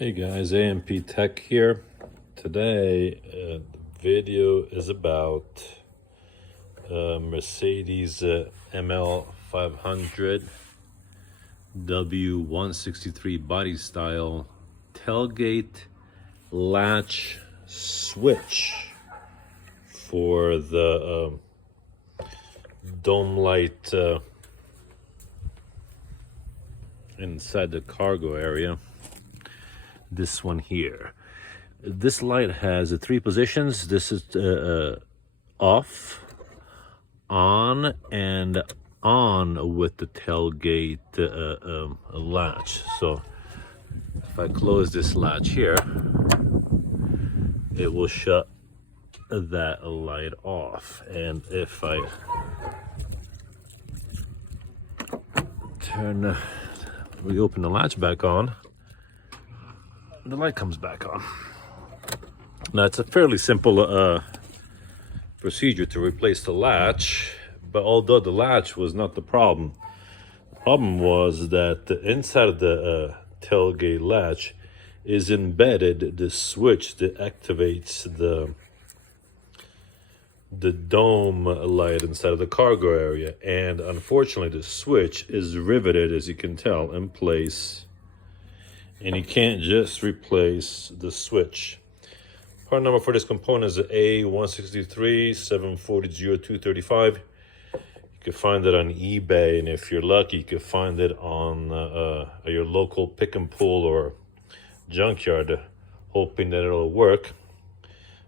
Hey guys, AM&C Tech here. Today, the video is about Mercedes ML 500 W163 body style tailgate latch switch for the dome light inside the cargo area. This one here. This light has three positions. This is off, on, and on with the tailgate latch. So if I close this latch here, it will shut that light off. And if I reopen the latch back on, the light comes back on. Now it's a fairly simple procedure to replace the latch, but although the latch was not the problem was that the inside of the tailgate latch is embedded the switch that activates the dome light inside of the cargo area, and unfortunately the switch is riveted, as you can tell, in place. And you can't just replace the switch. Part number for this component is A163 740-0235. You can find it on eBay, and if you're lucky, you can find it on your local pick and pull or junkyard, hoping that it'll work.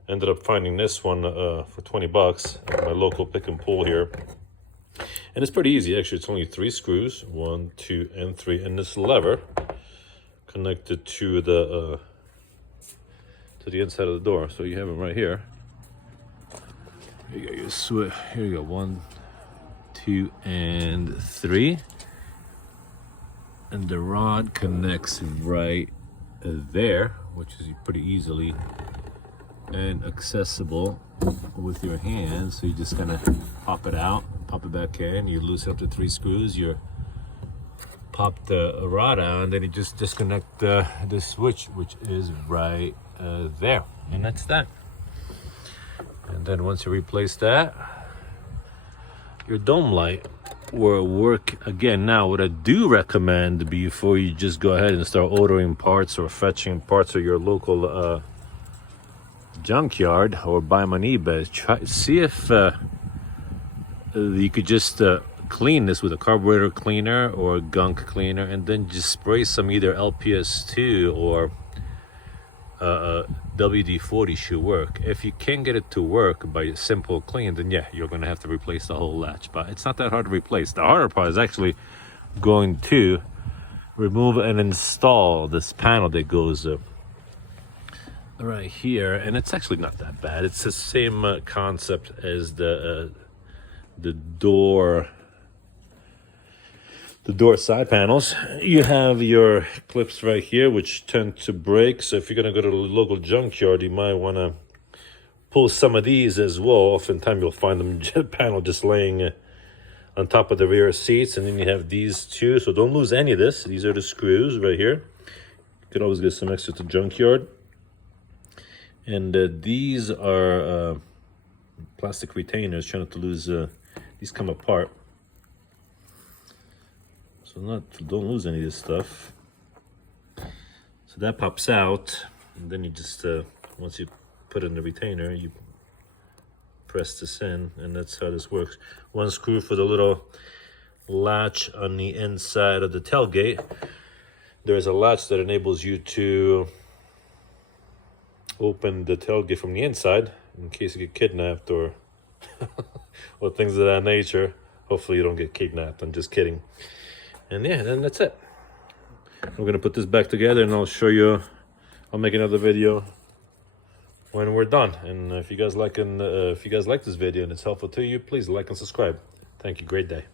Ended up finding this one for 20 bucks at my local pick and pull here. And it's pretty easy, actually. It's only 3 screws, 1, 2, and 3, and this lever connected to the inside of the door. So you have it right here. Here you go, your switch. Here you go, 1, 2, and 3. And the rod connects right there, which is pretty easily and accessible with your hands. So you just kind of pop it out, pop it back in. You loosen up the 3 screws. You pop the rod out, and then you just disconnect the switch, which is right there, and that's that. And then once you replace that, your dome light will work again. Now, what I do recommend before you just go ahead and start ordering parts or fetching parts of your local junkyard or buy them on eBay, see if you could just clean this with a carburetor cleaner or a gunk cleaner, and then just spray some either LPS2 or WD-40 should work. If you can't get it to work by a simple clean, then yeah, you're going to have to replace the whole latch. But it's not that hard to replace. The harder part is actually going to remove and install this panel that goes right here, and it's actually not that bad. It's the same concept as the door side panels. You have your clips right here, which tend to break. So if you're going to go to the local junkyard, you might want to pull some of these as well. Oftentimes you'll find them panel just laying on top of the rear seats. And then you have these two. So don't lose any of this. These are the screws right here. You could always get some extra to junkyard. And these are plastic retainers. Try not to lose. These come apart. So don't lose any of this stuff. So that pops out, and then you just once you put in the retainer, you press this in, and that's how this works. 1 screw for the little latch on the inside of the tailgate. There's a latch that enables you to open the tailgate from the inside in case you get kidnapped or or things of that nature. Hopefully you don't get kidnapped. I'm just kidding. And yeah, then that's it. We're gonna put this back together, and I'll show you. I'll make another video when we're done. And if you guys like this video and it's helpful to you, please like and subscribe. Thank you. Great day.